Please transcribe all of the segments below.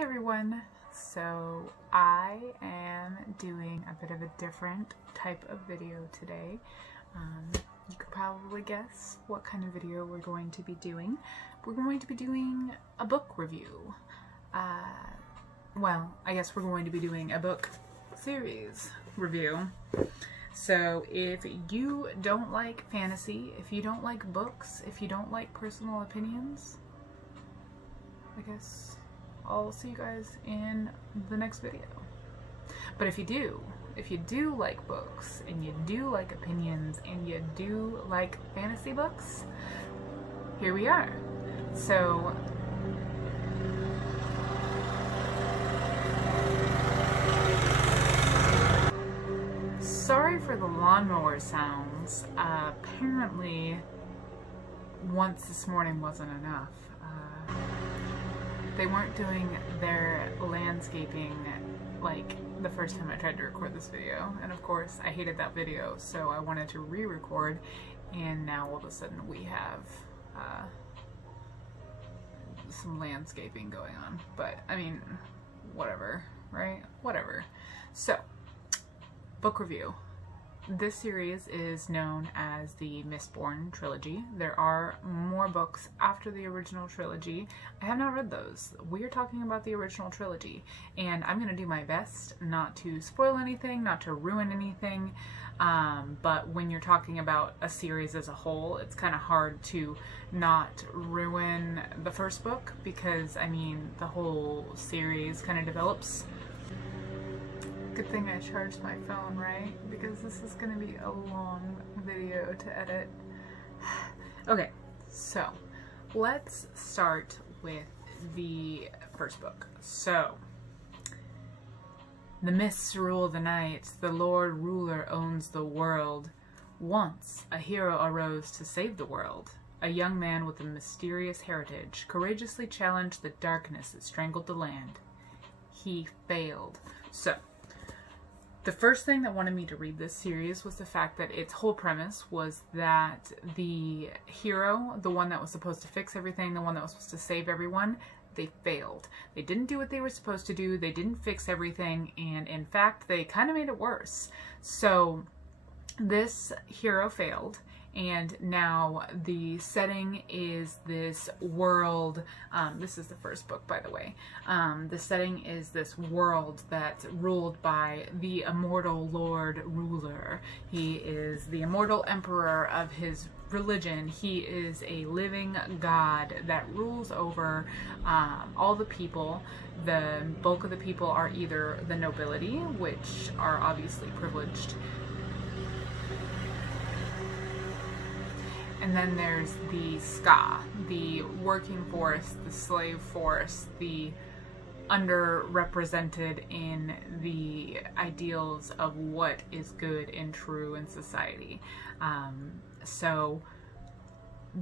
Hi everyone! So I am doing a bit of a different type of video today. You could probably guess what kind of video we're going to be doing. We're going to be doing a book review. Well, I guess we're going to be doing a book series review. So if you don't like fantasy, if you don't like books, if you don't like personal opinions, I guess I'll see you guys in the next video. But if you do like books, and you do like opinions, and you do like fantasy books, here we are. So sorry for the lawnmower sounds. Apparently once this morning wasn't enough. They weren't doing their landscaping like the first time I tried to record this video, and of course I hated that video, so I wanted to re-record, and now all of a sudden we have some landscaping going on. But I mean, whatever, right? Whatever. So, book review. This series is known as the Mistborn trilogy. There are more books after the original trilogy. I have not read those. We are talking about the original trilogy, and I'm going to do my best not to spoil anything, not to ruin anything, but when you're talking about a series as a whole, it's kind of hard to not ruin the first book, because, I mean, the whole series kind of develops. Good thing I charged my phone, right? Because this is going to be a long video to edit. Okay, so let's start with the first book. So, the mists rule the night, the Lord Ruler owns the world. Once, a hero arose to save the world. A young man with a mysterious heritage courageously challenged the darkness that strangled the land. He failed. So, the first thing that wanted me to read this series was the fact that its whole premise was that the hero, the one that was supposed to fix everything, the one that was supposed to save everyone, they failed. They didn't do what they were supposed to do, they didn't fix everything, and in fact, they kind of made it worse. So, this hero failed, and now the setting is this world. This is the first book, by the way. The setting is this world that's ruled by the immortal Lord Ruler. He is the immortal emperor of his religion. He is a living god that rules over all the people. The bulk of the people are either the nobility, which are obviously privileged, and then there's the ska, the working force, the slave force, the underrepresented in the ideals of what is good and true in society. So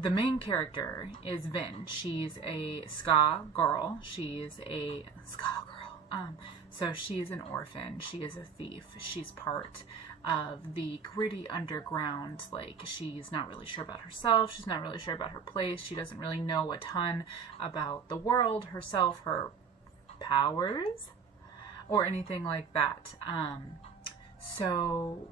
the main character is Vin. She's a ska girl. She's a ska girl. So she's an orphan. She is a thief. She's part of the gritty underground. Like, she's not really sure about herself. She's not really sure about her place. She doesn't really know a ton about the world, herself, her powers, or anything like that. So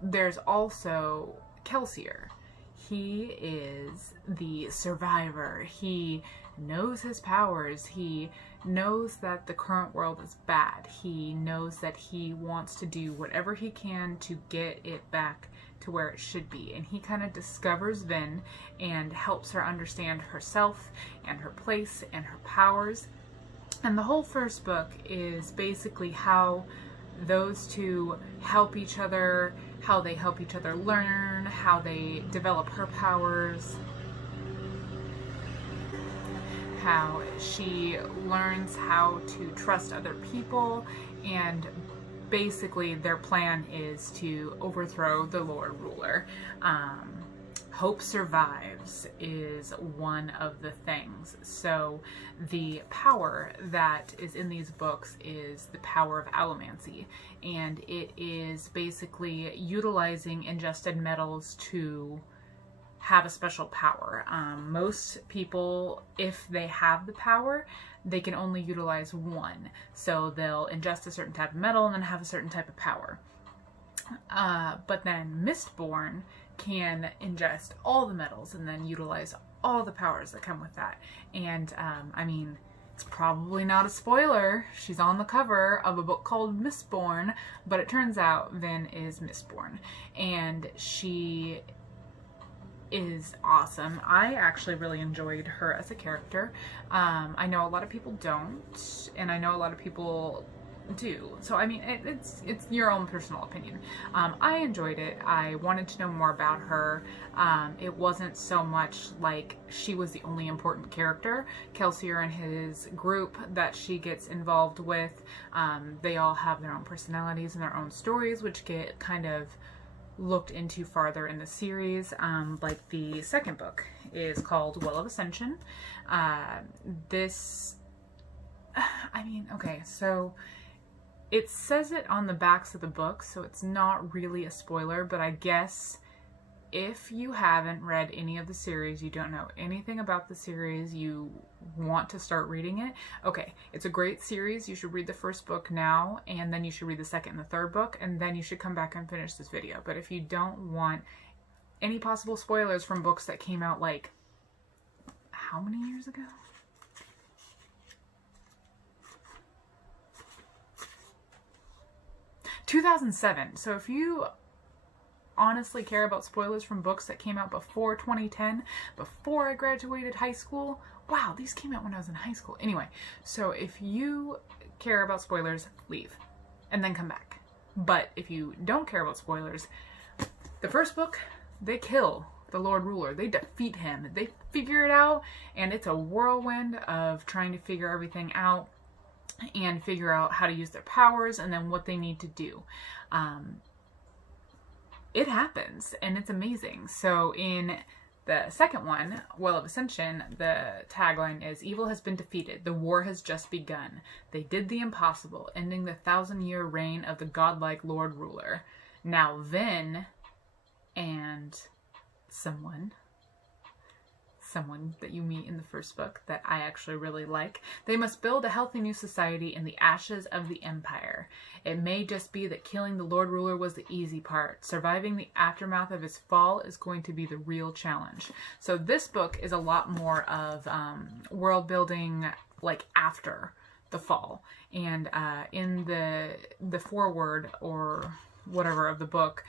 there's also Kelsier. He is the survivor. He knows his powers. He knows that the current world is bad. He knows that he wants to do whatever he can to get it back to where it should be. And he kind of discovers Vin and helps her understand herself and her place and her powers. And the whole first book is basically how those two help each other, how they help each other learn, how they develop her powers, how she learns how to trust other people, and basically their plan is to overthrow the Lord Ruler. Hope survives is one of the things. So the power that is in these books is the power of allomancy, and it is basically utilizing ingested metals to have a special power. Most people, if they have the power, they can only utilize one. So they'll ingest a certain type of metal and then have a certain type of power. But then Mistborn can ingest all the metals and then utilize all the powers that come with that. And I mean, it's probably not a spoiler. She's on the cover of a book called Mistborn, but it turns out Vin is Mistborn, and she is awesome. I actually really enjoyed her as a character. I know a lot of people don't, and I know a lot of people do. So I mean, it's your own personal opinion. I enjoyed it. I wanted to know more about her. It wasn't so much like she was the only important character. Kelsier and his group that she gets involved with, they all have their own personalities and their own stories, which get kind of looked into farther in the series. Like the second book is called Well of Ascension. I mean, okay, so it says it on the backs of the book, so it's not really a spoiler, but I guess if you haven't read any of the series, you don't know anything about the series, you want to start reading it, okay, it's a great series. You should read the first book now, and then you should read the second and the third book, and then you should come back and finish this video. But if you don't want any possible spoilers from books that came out like, how many years ago? 2007. So if you honestly care about spoilers from books that came out before 2010, before I graduated high school, wow, these came out when I was in high school. Anyway, so if you care about spoilers, leave and then come back. But if you don't care about spoilers, the first book, they kill the Lord Ruler. They defeat him. They figure it out, and it's a whirlwind of trying to figure everything out and figure out how to use their powers and then what they need to do. It happens, and it's amazing. So in the second one, Well of Ascension, the tagline is, "Evil has been defeated. The war has just begun. They did the impossible, ending the 1,000-year reign of the godlike Lord Ruler. Now Vin and someone that you meet in the first book that I actually really like, they must build a healthy new society in the ashes of the Empire. It may just be that killing the Lord Ruler was the easy part. Surviving the aftermath of his fall is going to be the real challenge." So this book is a lot more of world building, like after the fall. And in the foreword or whatever of the book,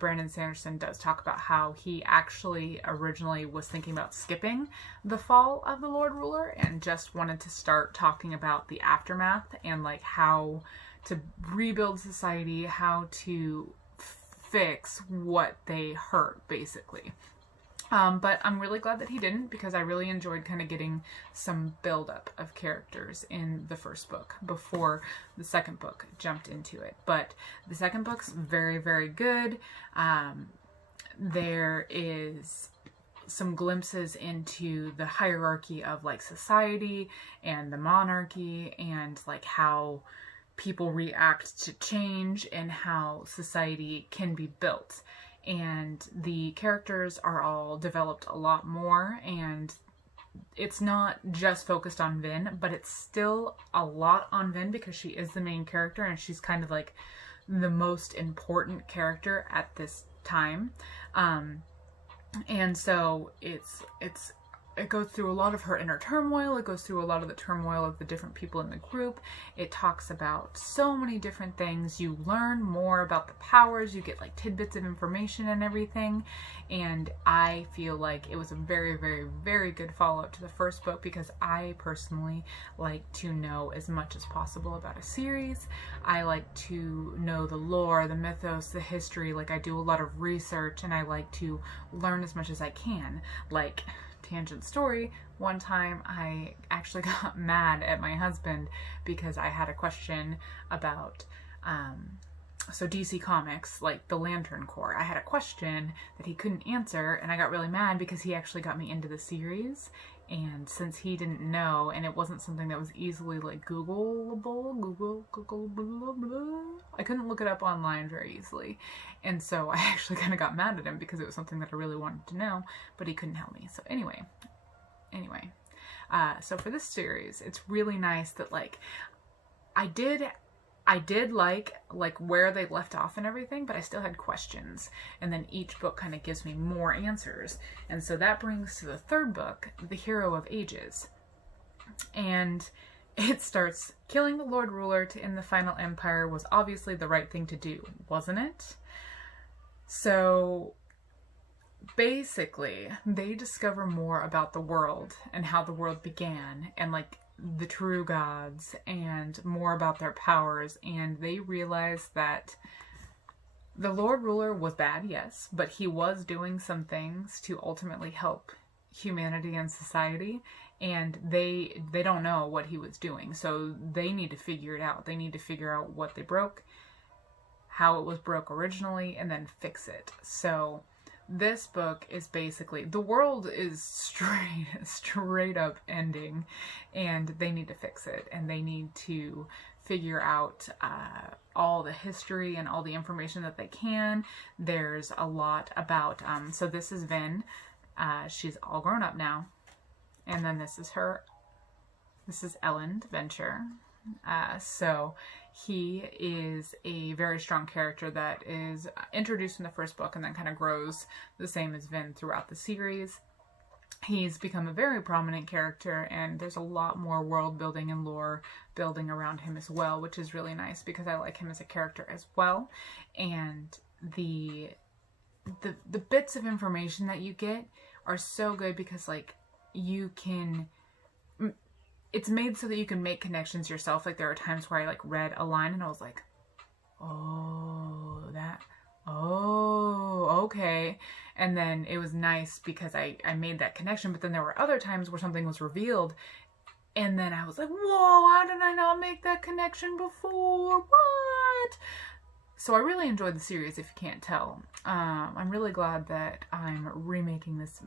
Brandon Sanderson does talk about how he actually originally was thinking about skipping the fall of the Lord Ruler and just wanted to start talking about the aftermath and like how to rebuild society, how to fix what they hurt, basically. But I'm really glad that he didn't, because I really enjoyed kind of getting some buildup of characters in the first book before the second book jumped into it. But the second book's very, very good. There is some glimpses into the hierarchy of like society and the monarchy and like how people react to change and how society can be built. And the characters are all developed a lot more, and it's not just focused on Vin, but it's still a lot on Vin because she is the main character and she's kind of like the most important character at this time. And so it goes through a lot of her inner turmoil. It goes through a lot of the turmoil of the different people in the group. It talks about so many different things. You learn more about the powers. You get like tidbits of information and everything. And I feel like it was a very, very, very good follow-up to the first book, because I personally like to know as much as possible about a series. I like to know the lore, the mythos, the history. Like, I do a lot of research and I like to learn as much as I can. Like, tangent story, one time I actually got mad at my husband because I had a question about so DC Comics, like the Lantern Corps, I had a question that he couldn't answer, and I got really mad because he actually got me into the series. And since he didn't know, and it wasn't something that was easily like Googleable, I couldn't look it up online very easily. And so I actually kind of got mad at him because it was something that I really wanted to know, but he couldn't help me. So anyway, so for this series, it's really nice that like I did like where they left off and everything, but I still had questions. And then each book kind of gives me more answers. And so that brings to the third book, The Hero of Ages. And it starts, killing the Lord Ruler to end the final empire was obviously the right thing to do, wasn't it? So basically, they discover more about the world and how the world began and like the true gods and more about their powers, and they realize that the Lord Ruler was bad, yes, but he was doing some things to ultimately help humanity and society, and they don't know what he was doing, so they need to figure it out. They need to figure out what they broke, how it was broke originally, and then fix it. So this book is basically, the world is straight up ending, and they need to fix it, and they need to figure out all the history and all the information that they can. There's a lot about, so this is Vin. She's all grown up now. And then this is her. This is Ellen Venture. So he is a very strong character that is introduced in the first book and then kind of grows the same as Vin throughout the series. He's become a very prominent character, and there's a lot more world building and lore building around him as well, which is really nice because I like him as a character as well. And the bits of information that you get are so good because like you can, it's made so that you can make connections yourself. Like there are times where I like read a line and I was like, oh, okay. And then it was nice because I made that connection. But then there were other times where something was revealed and then I was like, whoa, how did I not make that connection before? What? So I really enjoyed the series, if you can't tell. I'm really glad that I'm remaking this.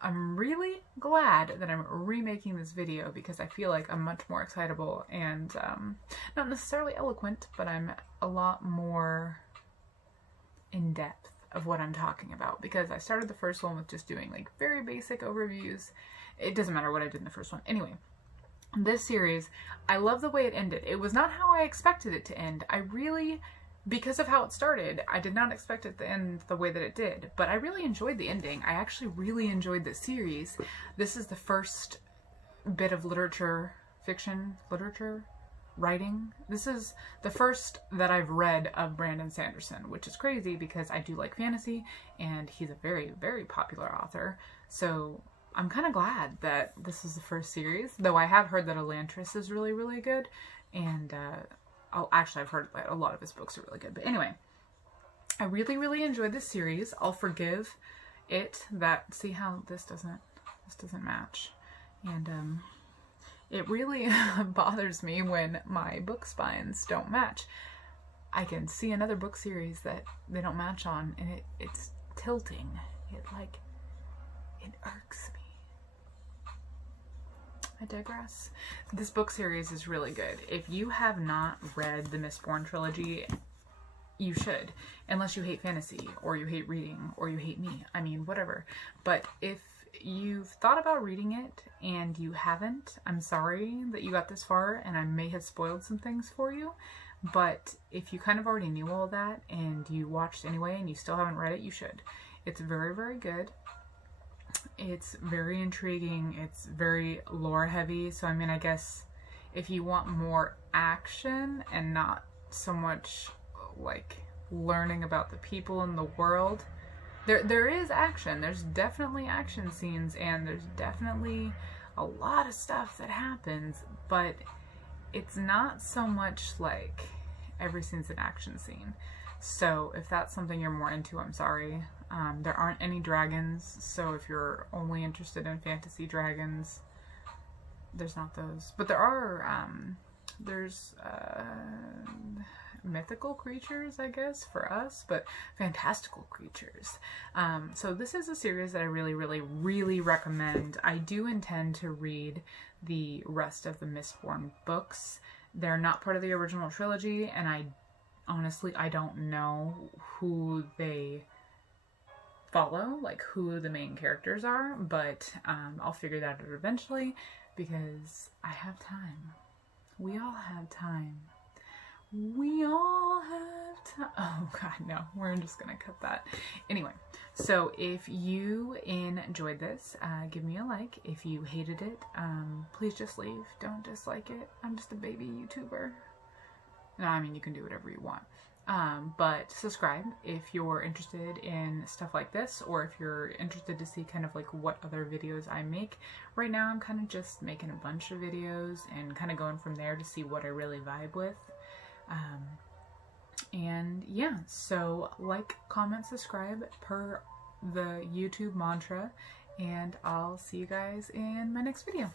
I'm really glad that I'm remaking this video because I feel like I'm much more excitable and not necessarily eloquent, but I'm a lot more in depth of what I'm talking about, because I started the first one with just doing like very basic overviews. It doesn't matter what I did in the first one. Anyway, this series, I love the way it ended. It was not how I expected it to end. Because of how it started, I did not expect it to end the way that it did, but I really enjoyed the ending. I actually really enjoyed this series. This is the first bit of fiction, writing. This is the first that I've read of Brandon Sanderson, which is crazy because I do like fantasy and he's a very, very popular author. So I'm kind of glad that this is the first series, though I have heard that Elantris is really, really good. And, I've heard that a lot of his books are really good. But anyway, I really, really enjoyed this series. I'll forgive it that, see how this doesn't match. And, it really bothers me when my book spines don't match. I can see another book series that they don't match on, and it's tilting. It irks me. I digress. This book series is really good. If you have not read the Mistborn trilogy, you should. Unless you hate fantasy, or you hate reading, or you hate me. I mean, whatever. But if you've thought about reading it and you haven't, I'm sorry that you got this far and I may have spoiled some things for you. But if you kind of already knew all that and you watched anyway and you still haven't read it, you should. It's very, very good. It's very intriguing. It's very lore heavy. So, I mean, I guess if you want more action and not so much like learning about the people in the world, there is action. There's definitely action scenes and there's definitely a lot of stuff that happens, but it's not so much like every scene's an action scene. So if that's something you're more into, I'm sorry. There aren't any dragons, so if you're only interested in fantasy dragons, there's not those. But there are there's mythical creatures, I guess, for us, but fantastical creatures. So this is a series that I really, really, really recommend. I do intend to read the rest of the Mistborn books. They're not part of the original trilogy, and I honestly don't know who they follow, like who the main characters are, but I'll figure that out eventually because I have time. We all have time. We all have time. Oh god, no, we're just gonna cut that. Anyway, so if you enjoyed this, give me a like. If you hated it, please just leave. Don't dislike it. I'm just a baby YouTuber. No, I mean, you can do whatever you want. But subscribe if you're interested in stuff like this, or if you're interested to see kind of like what other videos I make. Right now I'm kind of just making a bunch of videos and kind of going from there to see what I really vibe with. And yeah, so like, comment, subscribe per the YouTube mantra, and I'll see you guys in my next video.